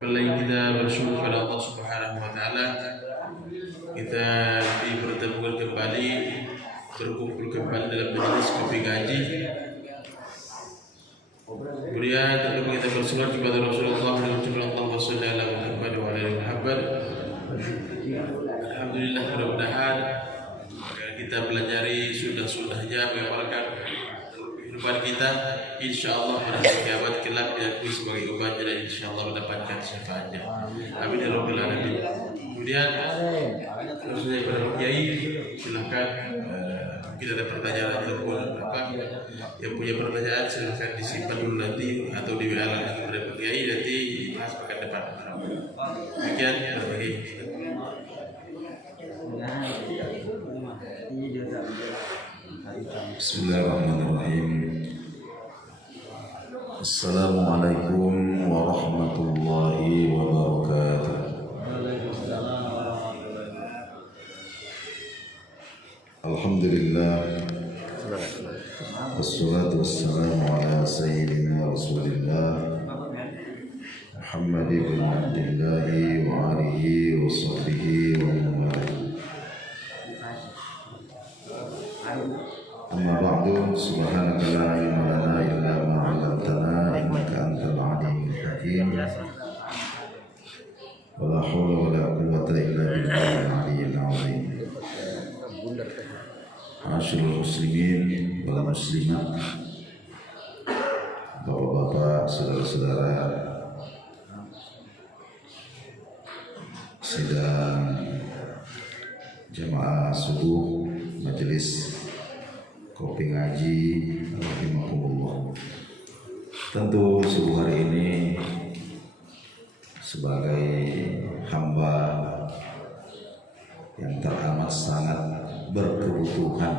Selain kita bersyukur kepada Allah Subhanahu wa taala, kita dipertemukan kembali, berkumpul kembali dalam majelis kopi ngaji. Kemudian tentu kita bersolat kepada Rasulullah dengan ucapan Allahumma shalli ala Muhammad wa ala ali Muhammad. Alhamdulillah, mudah-mudahan kita pelajari sunnah-sunnahnya mengamalkan kehidupan kita, insyaallah pada hari kiamat kelak diakui sebagai umatnya dan insyaallah mendapatkan syafaatnya. Amin ya rabbal alamin. Kemudian selanjutnya kepada Pak Kiai, silakan kita ada pertanyaan ataupun apa yang punya pertanyaan silakan disimpan dulu nanti atau di WA langsung kepada Pak Kiai, nanti dibahas pekan depan. Demikian Pak Kiai. Bismillahirrahmanirrahim. Assalamualaikum warahmatullahi wabarakatuh. Alhamdulillah, wassalatu wassalamu ala sayyidina Rasulillah Muhammad ibn Abdullah wa alihi wa sahbihi wa man amma ba'du. Subhanaka la ilma lana illa ma 'allamtana innaka antal alimul hakim. Wa la haula wa la quwwata illa billahil aliyyil azim. Ma'asyiral muslimin wal muslimat, bapak-bapak, saudara-saudara sidang jamaah subuh majelis kopi ngaji rahimahullah. Tentu subuh hari ini sebagai hamba yang teramat sangat berkebutuhan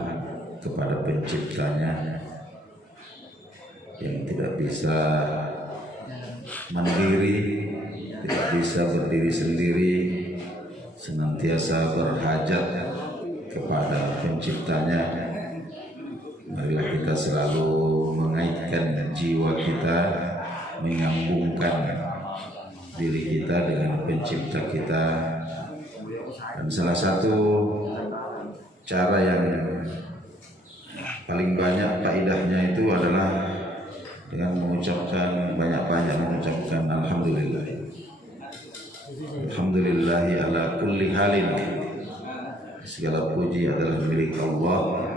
kepada penciptanya, yang tidak bisa mandiri, tidak bisa berdiri sendiri, senantiasa berhajat kepada penciptanya. Marilah kita selalu mengaitkan jiwa kita, menyambungkan diri kita dengan pencipta kita. Dan salah satu cara yang paling banyak faedahnya itu adalah dengan mengucapkan banyak-banyak mengucapkan alhamdulillah. Alhamdulillahi ala kulli halin. Segala puji adalah milik Allah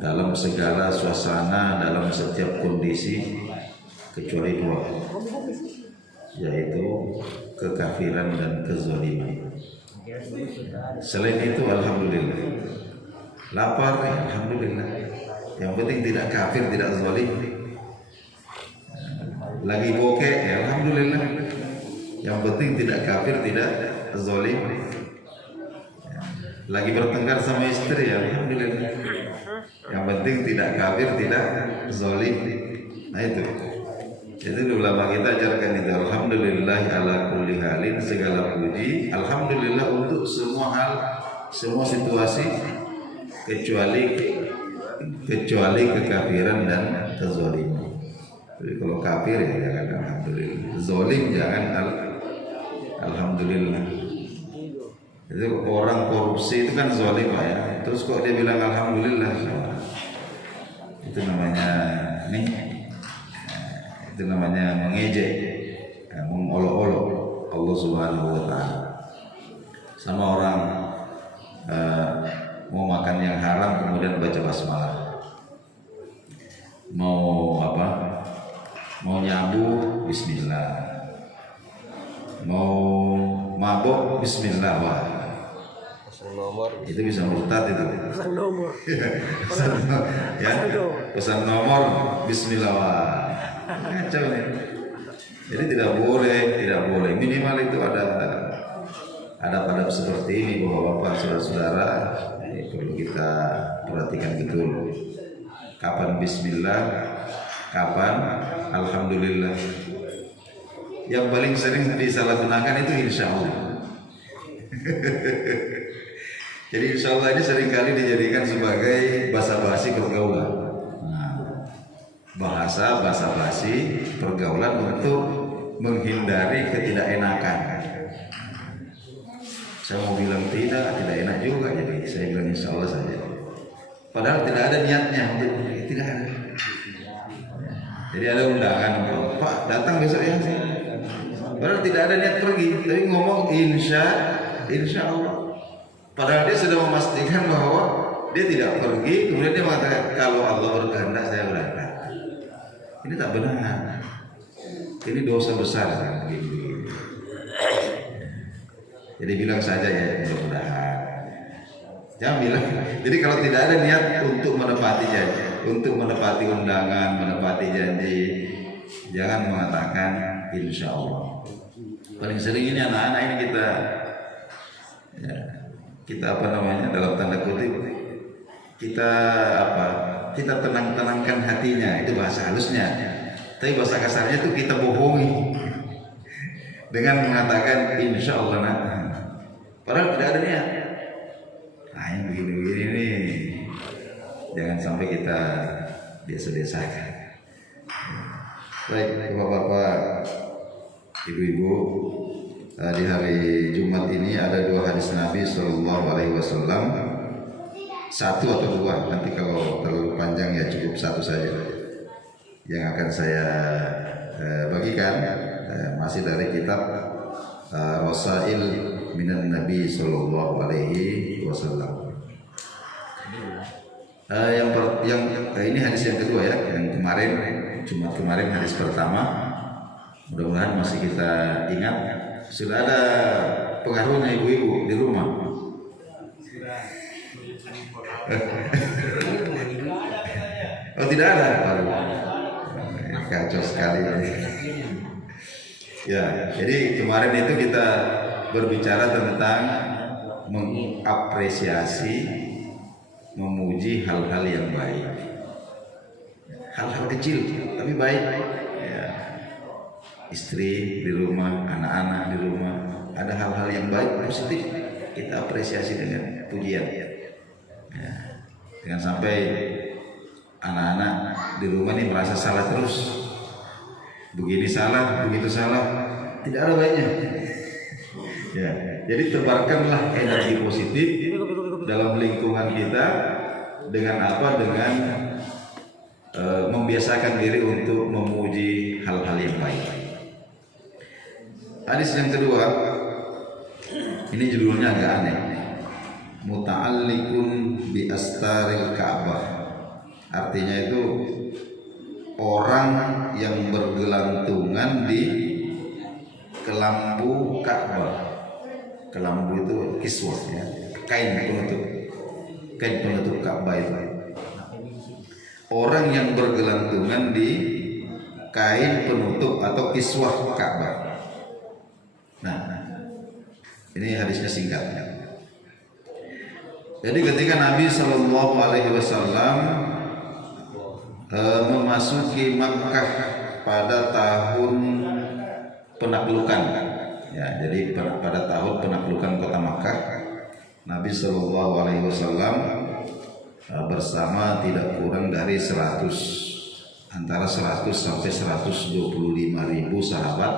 dalam segala suasana, dalam setiap kondisi, kecuali dua, yaitu kekafiran dan kezaliman. Selain itu alhamdulillah. Lapar ya alhamdulillah, yang penting tidak kafir, tidak zalim. Lagi bokeh ya alhamdulillah, yang penting tidak kafir, tidak zalim. Lagi bertengkar sama istri ya alhamdulillah, yang penting tidak kafir, tidak zalim. Nah itu ulama kita ajarkan itu. Alhamdulillah ala kulli halin, segala puji alhamdulillah untuk semua hal, semua situasi, kecuali kekafiran dan kezaliman. Jadi kalau kafir ya jangan alhamdulillah, zalim jangan alhamdulillah. Jadi orang korupsi itu kan zalim ya. Terus kok dia bilang alhamdulillah, itu namanya itu namanya mengejek, mengolok-olok Allah Subhanahu wa taala. Sama orang mau makan yang haram kemudian baca basmalah. Mau apa? Mau nyabu bismillah. Mau mabok bismillah. Wah, nomor itu bisa murtad itu. Pesan nomor. Pesan nomor bismillah. Wah, kacau nih. Jadi tidak boleh. Minimal itu ada adab seperti ini, bahwa bapak saudara-saudara ini perlu kita perhatikan betul. Kapan bismillah, kapan alhamdulillah. Yang paling sering disalahgunakan itu insya Allah. Jadi insya Allah ini seringkali dijadikan sebagai basa-basi pergaulan. Bahasa basa-basi pergaulan untuk menghindari ketidakenakan. Saya mau bilang tidak enak juga, jadi saya bilang insya Allah saja. Padahal tidak ada niatnya untuk tidak ada. Jadi ada undangan, Pak datang besok ya. Padahal tidak ada niat pergi, tapi ngomong insya Allah. Padahal dia sudah memastikan bahwa dia tidak pergi, kemudian dia mengatakan kalau Allah berkehendak saya berangkat. Ini tak benar. Ini dosa besar kan? Jadi bilang saja ya mudah-mudahan. Jangan bilang. Jadi kalau tidak ada niat untuk menepati janji, untuk menepati undangan, menepati janji, jangan mengatakan insya Allah. Paling sering ini anak-anak ini kita apa namanya dalam tanda kutip kita tenangkan hatinya, itu bahasa halusnya. Tapi bahasa kasarnya itu kita bohongi dengan mengatakan insya Allah nanti. Padahal tidak ada niat. Nah yang begini-begini nih, jangan sampai kita biasa-biasakan. Baik bapak-bapak, ibu-ibu, di hari Jumat ini ada 2 hadis Nabi Sallallahu Alaihi Wasallam. 1 atau 2, nanti kalau terlalu panjang ya cukup 1 saja yang akan saya bagikan, masih dari kitab Rasail Minan Nabi Sallallahu Alaihi Wasallam. Ini hadis yang kedua ya, yang kemarin Jumat kemarin hadis pertama, mudah-mudahan masih kita ingat. Sudah ada pengaruhnya ibu-ibu di rumah. Oh tidak ada. Kacau sekali. Ya, jadi kemarin itu kita berbicara tentang mengapresiasi, memuji hal-hal yang baik, hal-hal kecil tapi baik. Ya. Istri di rumah, anak-anak di rumah, ada hal-hal yang baik positif, kita apresiasi dengan pujian. Ya. Jangan sampai anak-anak di rumah ini merasa salah terus, begini salah, begitu salah, tidak ada baiknya. Ya, jadi tebarkanlah energi positif dalam lingkungan kita dengan apa? Dengan membiasakan diri untuk memuji hal-hal yang baik. Hadis yang kedua, ini judulnya agak aneh. Muta'alliqun bi astaril Ka'bah. Artinya itu orang yang bergelantungan di kelambu Ka'bah. Kelambu itu kiswah ya, kain penutup Ka'bah itu. Orang yang bergelantungan di kain penutup atau kiswah Ka'bah. Nah, ini hadisnya singkat. Jadi ketika Nabi Shallallahu Alaihi Wasallam memasuki Makkah pada tahun penaklukan, ya, jadi pada tahun penaklukan kota Makkah, Nabi Shallallahu Alaihi Wasallam bersama tidak kurang dari 100, antara 100 sampai 125.000 sahabat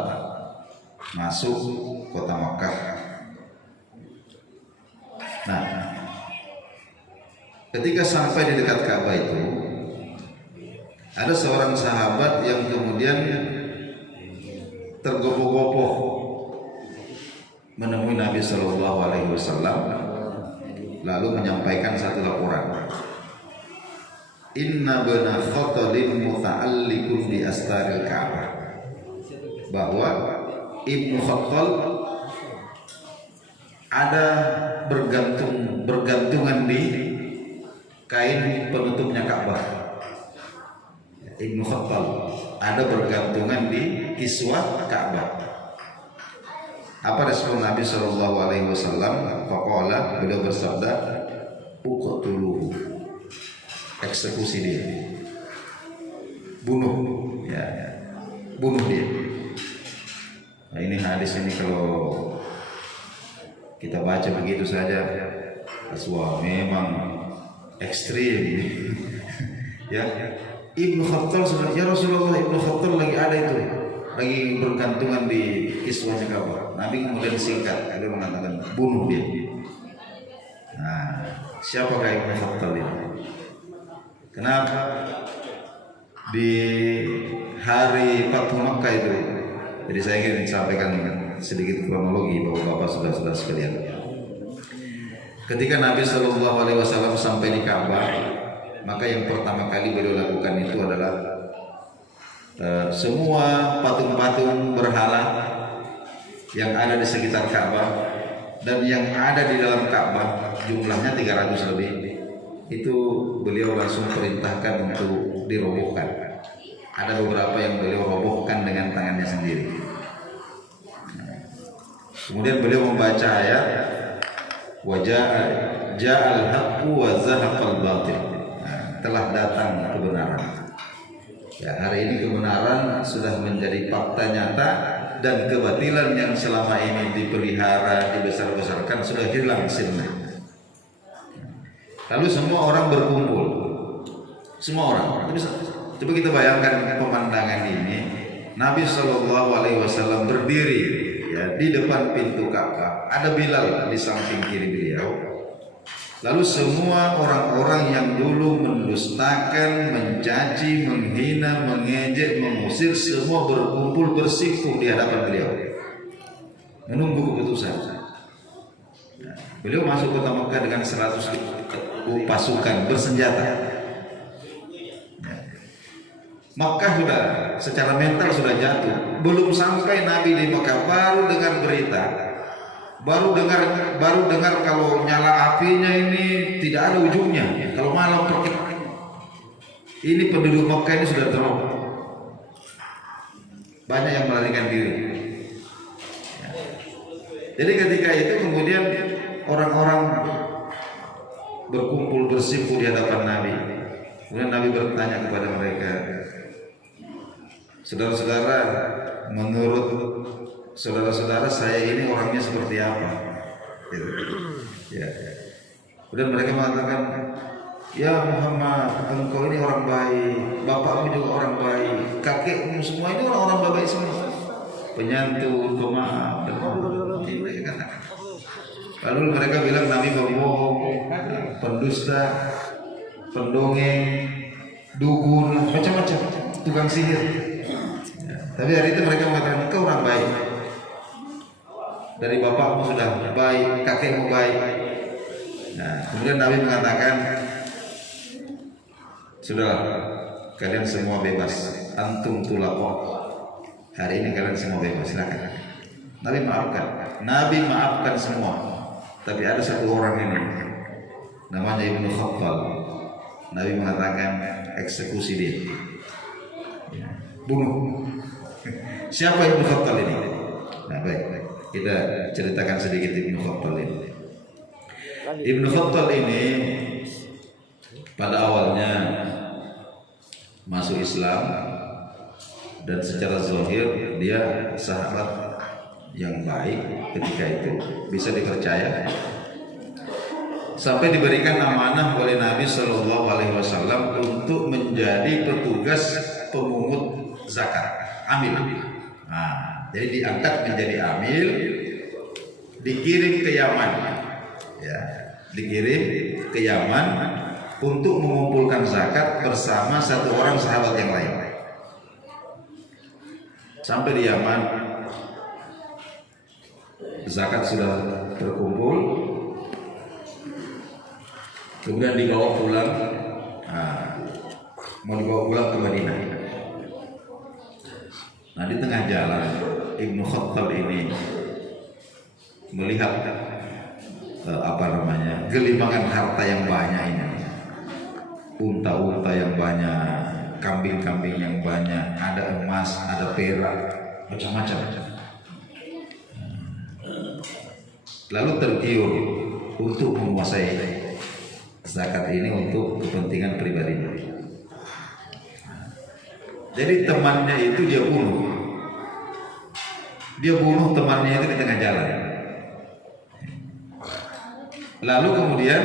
masuk kota Makkah. Nah, ketika sampai di dekat Ka'bah itu, ada seorang sahabat yang kemudian tergopoh-gopoh menemui Nabi Shallallahu Alaihi Wasallam, lalu menyampaikan satu laporan. Inna bana Khattalin muta'alliqun di astaril Ka'bah, bahwa Ibnu Khattal ada bergantungan di kain penutupnya Ka'bah. Ibnu Khattal ada bergantungan di kiswah Ka'bah. Apa respon Nabi Shallallahu Alaihi Wasallam? Faqala, beliau bersabda, uqtuluhu, eksekusi dia, bunuh, ya, bunuh dia. Nah, ini hadis ini kalau kita baca begitu saja, wah memang ekstrim. Ya, Ibnu Khattal, ya Rasulullah, Ibnu Khattal lagi ada itu. lagi bergantungan di kiswahnya Ka'bah. Nabi kemudian singkat, beliau mengatakan bunuh dia. Nah, siapakah Ibnu Khattal ini? Kenapa di hari Fathu Makkah itu? Jadi saya ingin sampaikan sedikit kronologi bapak-bapak saudara-saudara sekalian. Ketika Nabi Shallallahu Alaihi Wasallam sampai di Ka'bah, maka yang pertama kali beliau lakukan itu adalah semua patung-patung berhala yang ada di sekitar Ka'bah dan yang ada di dalam Ka'bah, jumlahnya 300 lebih, itu beliau langsung perintahkan untuk dirobohkan. Ada beberapa yang beliau robohkan dengan tangannya sendiri. Kemudian beliau membaca ayat ja'al haqqu wa zahaqal batil. Telah datang kebenaran. Ya, hari ini kebenaran sudah menjadi fakta nyata dan kebatilan yang selama ini dipelihara, dibesar-besarkan sudah hilang hasilnya. Lalu semua orang berkumpul. Semua orang. Coba kita bayangkan pemandangan ini. Nabi Shallallahu Alaihi Wasallam berdiri ya di depan pintu Ka'bah. Ada Bilal di samping kiri beliau. Lalu semua orang-orang yang dulu mendustakan, mencaci, menghina, mengejek, mengusir, semua berkumpul bersikukuh di hadapan beliau, menunggu keputusan. Beliau masuk kota Makkah dengan 100 pasukan bersenjata. Makkah sudah secara mental sudah jatuh. Belum sampai Nabi di Makkah baru dengar berita. Baru dengar kalau nyala apinya ini tidak ada ujungnya. Kalau malam pergi, ini penduduk Makkah ini sudah drop. Banyak yang melarikan diri. Jadi ketika itu kemudian orang-orang berkumpul bersimpuh di hadapan Nabi. Kemudian Nabi bertanya kepada mereka, saudara-saudara, menurut saudara-saudara saya ini orangnya seperti apa? Gitu. Ya. Kemudian mereka mengatakan, ya Muhammad, engkau ini orang baik, bapakmu juga orang baik, kakekmu semua ini orang-orang baik semua, penyantun, pemaaf, dan lalu mereka bilang Nabi berbohong, pendusta, pendongeng, dukun, macam-macam, tukang sihir. Ya. Tapi hari itu mereka mengatakan engkau orang baik. Dari bapakmu sudah baik, kakekmu baik. Nah, kemudian Nabi mengatakan, sudahlah, kalian semua bebas. Antum tulaqah. Hari ini kalian semua bebas, silakan. Nabi maafkan semua. Tapi ada satu orang ini, namanya Ibnu Khattal. Nabi mengatakan eksekusi dia. Ya, bunuh. Siapa Ibnu Khattal ini? Nah, baik. Kita ceritakan sedikit Ibnu Khattal ini. Ibnu Khattal ini pada awalnya masuk Islam dan secara zahir dia sahabat yang baik ketika itu, bisa dipercaya. Sampai diberikan amanah oleh Nabi Shallallahu Alaihi Wasallam untuk menjadi petugas pemungut zakat, amil. Nah, jadi diangkat menjadi amil, dikirim ke Yaman, ya, dikirim ke Yaman untuk mengumpulkan zakat bersama satu orang sahabat yang lain. Sampai di Yaman, zakat sudah terkumpul, kemudian dibawa pulang, mau dibawa pulang ke Madinah. Nah, di tengah jalan Ibnu Khattal ini melihat gelimangan harta yang banyak ini, unta-unta yang banyak, kambing-kambing yang banyak, ada emas, ada perak, macam-macam. Lalu tergiur untuk menguasai zakat ini untuk kepentingan pribadinya. Jadi temannya itu dia bunuh temannya itu di tengah jalan. Lalu kemudian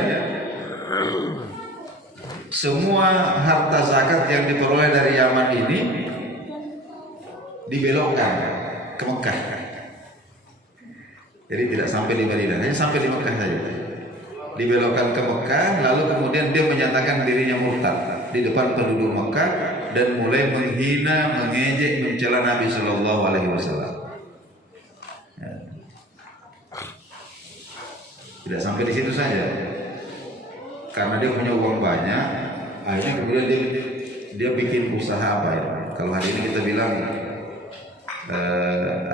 semua harta zakat yang diperoleh dari Yaman ini dibelokkan ke Mekah. Jadi tidak sampai di Madinah, hanya sampai di Mekah saja. Dibelokkan ke Mekah, lalu kemudian dia menyatakan dirinya murtad di depan penduduk Mekah dan mulai menghina, mengejek, mencela Nabi Shallallahu Alaihi Wasallam. Ya. Tidak sampai di situ saja, karena dia punya uang banyak, akhirnya kemudian dia bikin usaha apa ya? Kalau hari ini kita bilang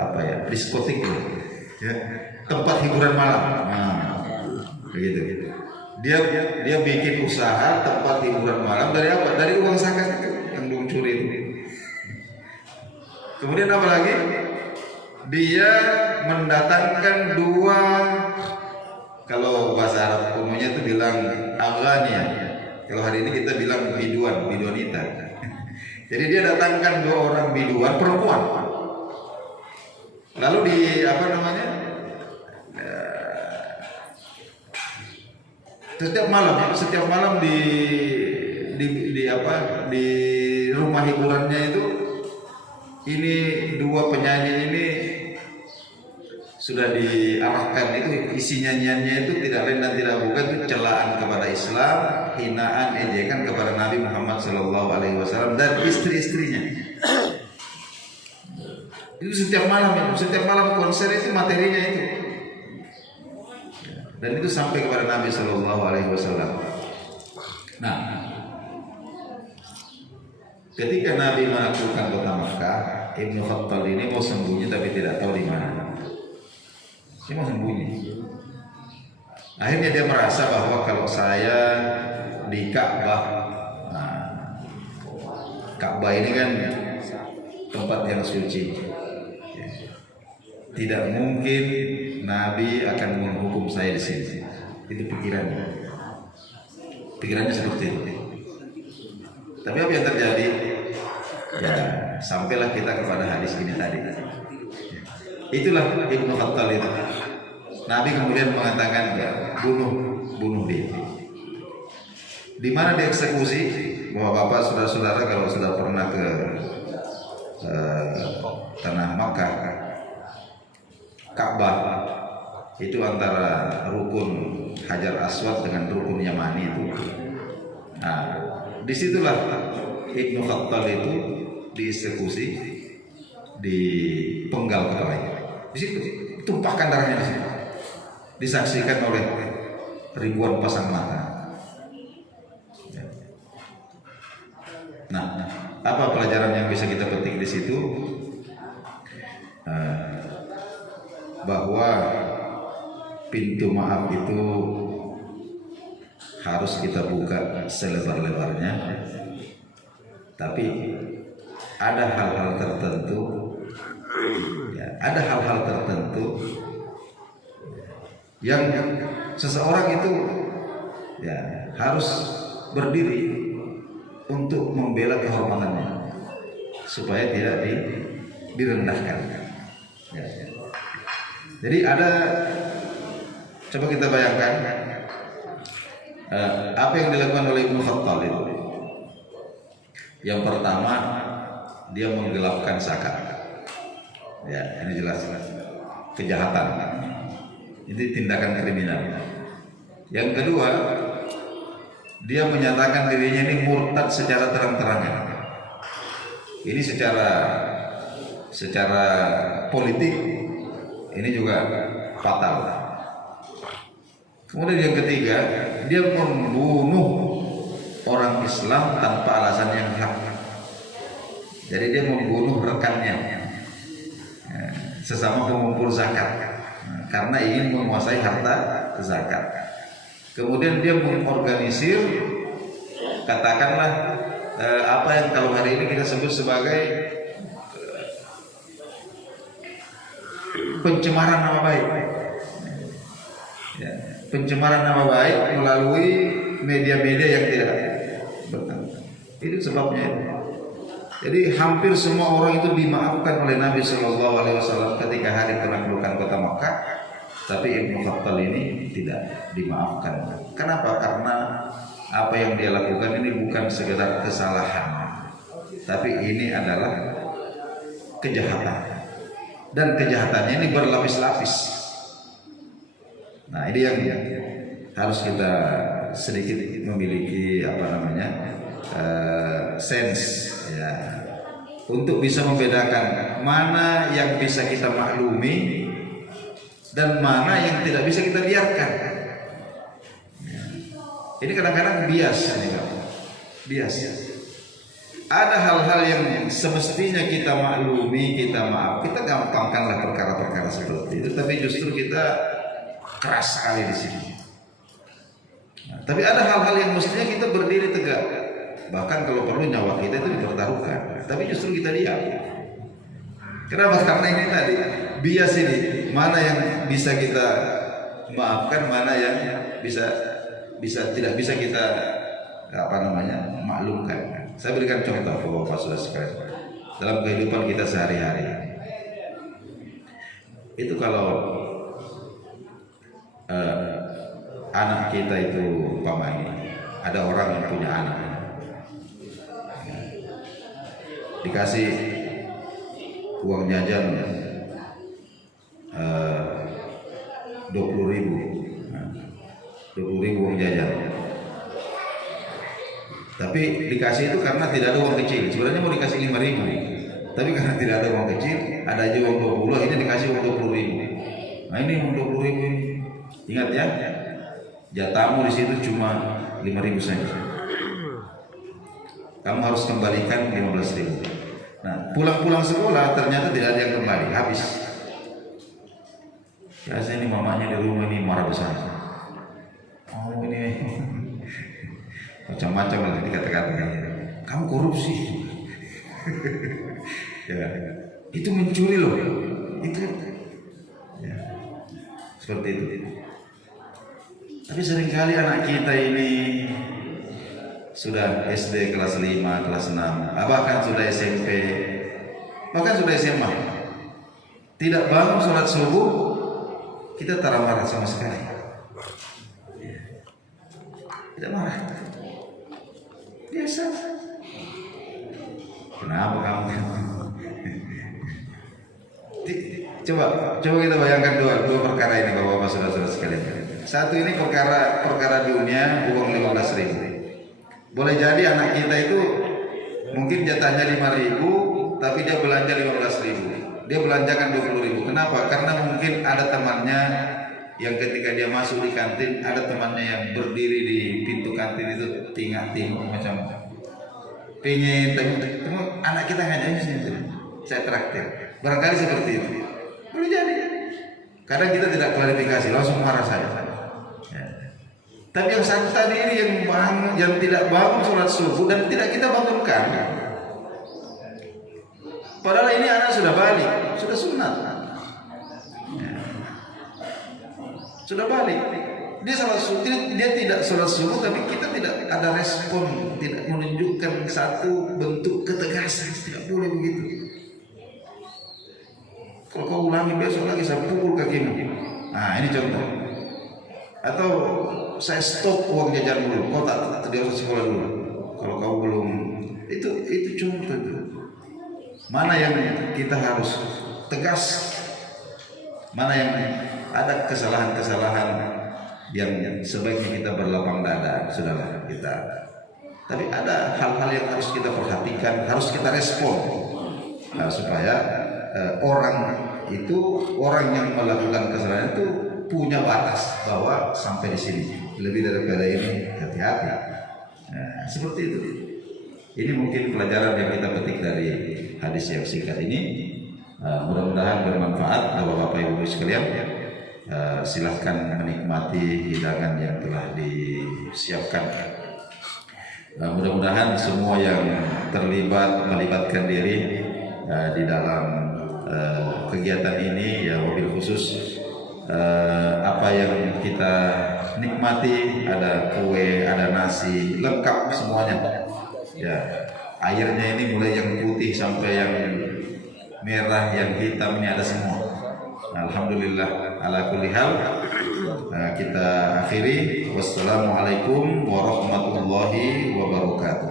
apa ya? Diskotik ya, tempat hiburan malam. Nah, begitu. Dia bikin usaha tempat hiburan malam dari apa? Dari uang zakat yang dia curi itu. Kemudian apa lagi? Dia mendatangkan dua, kalau bahasa Arab umumnya itu bilang agania. Kalau hari ini kita bilang biduanita. Jadi dia datangkan dua orang biduan perempuan. Lalu di apa namanya? Setiap malam di rumah hiburannya itu, ini dua penyanyi ini sudah diarahkan, itu isi nyanyiannya itu tidak lain dan tidak bukan itu celaan kepada Islam, hinaan, ejekan kepada Nabi Muhammad SAW dan istri-istrinya. Itu setiap malam konser itu materinya itu. Dan itu sampai kepada Nabi Shallallahu Alaihi Wasallam. Nah, ketika Nabi menaklukkan kota Makkah, Ibnu Khattal ini mau sembunyi tapi tidak tahu di mana. Dia mau sembunyi. Akhirnya dia merasa bahwa kalau saya di Ka'bah, nah, Ka'bah ini kan tempat yang suci. Tidak mungkin Nabi akan menghukum saya di sini. Itu pikirannya. Pikirannya seperti itu. Tapi apa yang terjadi? Ya, sampailah kita kepada hadis ini tadi. Itulah Ibnu Khattal itu. Nabi kemudian mengatakan, ya, bunuh dia. Di mana dia eksekusi? Bahwa bapak saudara-saudara kalau sudah pernah ke tanah Makkah, Ka'bah itu antara rukun Hajar Aswad dengan rukun Yamani itu. Nah, disitulah Ibnu Khattal itu dieksekusi, dipenggal kepalanya. Di situ tumpahkan darahnya di situ. Disaksikan oleh ribuan pasang mata. Nah, apa pelajaran yang bisa kita petik di situ? Bahwa pintu maaf itu harus kita buka selebar-lebarnya, tapi ada hal-hal tertentu, yang seseorang itu harus berdiri untuk membela kehormatannya supaya tidak direndahkan. Jadi coba kita bayangkan apa yang dilakukan oleh Ibnu Khattal itu. Yang pertama, dia menggelapkan zakat. Ya, ini jelas kejahatan. Ini tindakan kriminal. Yang kedua, dia menyatakan dirinya ini murtad secara terang-terangan. Ini secara politik ini juga fatal. Kemudian yang ketiga, dia membunuh orang Islam tanpa alasan yang hak. Jadi dia membunuh rekannya, sesama pengumpul zakat, karena ingin menguasai harta zakat. Kemudian dia mengorganisir, katakanlah apa yang kalau hari ini kita sebut sebagai pencemaran nama baik. Pencemaran nama baik melalui media-media yang tidak benar. Itu sebabnya. Jadi hampir semua orang itu dimaafkan oleh Nabi Shallallahu Alaihi Wasallam ketika hari penaklukan kota Makkah, tapi Ibnu Khattal ini tidak dimaafkan. Kenapa? Karena apa yang dia lakukan ini bukan sekedar kesalahan, tapi ini adalah kejahatan, dan kejahatannya ini berlapis-lapis. Nah, ini yang harus kita sedikit memiliki sense ya, untuk bisa membedakan mana yang bisa kita maklumi dan mana yang tidak bisa kita biarkan. Ini kadang-kadang bias nih, bias. Ada hal-hal yang semestinya kita maklumi, kita maaf, kita gampangkanlah perkara-perkara seperti itu, tapi justru kita keras sekali di sini. Nah, tapi ada hal-hal yang mestinya kita berdiri tegak, bahkan kalau perlu nyawa kita itu dipertaruhkan, tapi justru kita diam. Kenapa? Karena ini tadi bias ini, mana yang bisa kita maafkan, mana yang bisa tidak bisa kita maklumkan. Saya berikan contoh Bapak Saudara sekalian, dalam kehidupan kita sehari-hari. Itu kalau anak kita itu ada orang yang punya anak, dikasih uang jajan 20.000 uang jajan. Tapi dikasih itu karena tidak ada uang kecil. Sebenarnya mau dikasih 5.000, tapi karena tidak ada uang kecil, ada aja uang 20, ini dikasih uang 20.000. Nah, ini uang 20.000 ini. Ingat ya, jatahmu di situ cuma 5.000 saja. Kamu harus kembalikan 15.000. Nah, pulang-pulang sekolah ternyata tidak ada yang kembali, habis. Biasanya ini mamanya di rumah ini marah besar. Oh, ini macam-macam lah dikata-katakan. Kamu korupsi. Ya, itu mencuri loh. Itu ya, seperti itu. Tapi seringkali anak kita ini sudah SD kelas 5, kelas 6, bahkan sudah SMP, bahkan sudah SMA, tidak bangun sholat subuh, kita tak marah sama sekali. Tidak marah, biasa. Kenapa kamu? Coba kita bayangkan dua perkara ini Bapak-bapak saudara-saudara sekalian. Satu ini perkara dunia, uang 15.000. Boleh jadi anak kita itu mungkin jatahnya 5.000, tapi dia belanja 15.000. Dia belanjakan 20.000. Kenapa? Karena mungkin ada temannya yang ketika dia masuk di kantin, ada temannya yang berdiri di pintu kantin itu tinggal macam pengen temu anak kita ngajarin sini, saya traktir. Barangkali seperti itu. Boleh jadi. Kadang kita tidak klarifikasi, langsung marah saya. Ya. Tapi yang satu tadi ini yang tidak bangun sholat subuh dan tidak kita bangunkan. Padahal ini anak sudah balik, sudah sunat. Ya. Sudah balik. Dia sholat subuh, dia tidak sholat subuh, tapi kita tidak ada respon, tidak menunjukkan satu bentuk ketegasan. Tidak boleh begitu. Kalau kau ulangi besok lagi saya pukul kakimu. Nah, ini contoh. Atau saya stop uang jajan dulu, kau tak dia usah sekolah dulu. Kalau kau belum, itu contoh itu. Mana yang kita harus tegas, mana yang ada kesalahan-kesalahan yang sebaiknya kita berlapang dada, sudahlah kita. Tapi ada hal-hal yang harus kita perhatikan, harus kita respon, supaya orang yang melakukan kesalahan itu punya batas bahwa sampai di sini, lebih daripada ini hati-hati. Nah, seperti itu. Ini mungkin pelajaran yang kita petik dari hadis yang singkat ini. Mudah-mudahan bermanfaat Bapak Ibu sekalian. Silahkan menikmati hidangan yang telah disiapkan. Mudah-mudahan semua yang melibatkan diri di dalam kegiatan ini, ya wabil khusus apa yang kita nikmati, ada kue, ada nasi, lengkap semuanya. Ya, airnya ini mulai yang putih sampai yang merah, yang hitam, ini ada semua. Alhamdulillah ala kulli hal. Kita akhiri. Wassalamualaikum warahmatullahi wabarakatuh.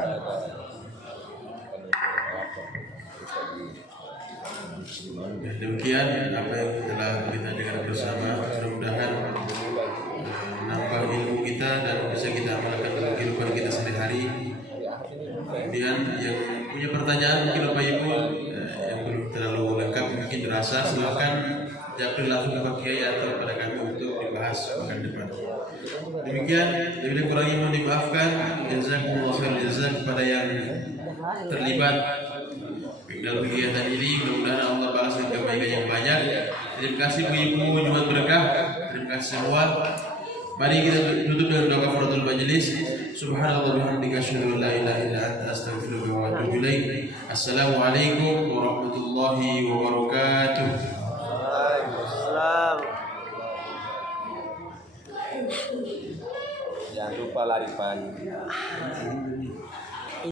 demikian apa yang telah kita dengar bersama, mudah-mudahan menambah ilmu kita dan bisa kita amalkan dalam kehidupan kita sehari-hari. Kemudian yang punya pertanyaan mungkin Bapak Ibu yang belum terlalu lengkap mungkin dirasa, silakan japri langsung ke Pak Kiai atau pada kami untuk dibahas pekan depan. Demikian, lebih kurangnya mohon dimaafkan. Jazakumullah khair jazak kepada yang terlibat dalam kegiatan ini. Mudah-mudahan Allah balas dengan kebaikan yang banyak. Terima kasih Bu Ibu Jumat berkah. Terima kasih semua. Mari kita tutup dengan doa kafaratul majelis. Subhanallah bihamdika asyhadu an la ilaha illa anta astaghfiruka wa atubu ilaik. Assalamualaikum warahmatullahi wabarakatuh. Waalaikumsalam. Jangan lupa lari pagi.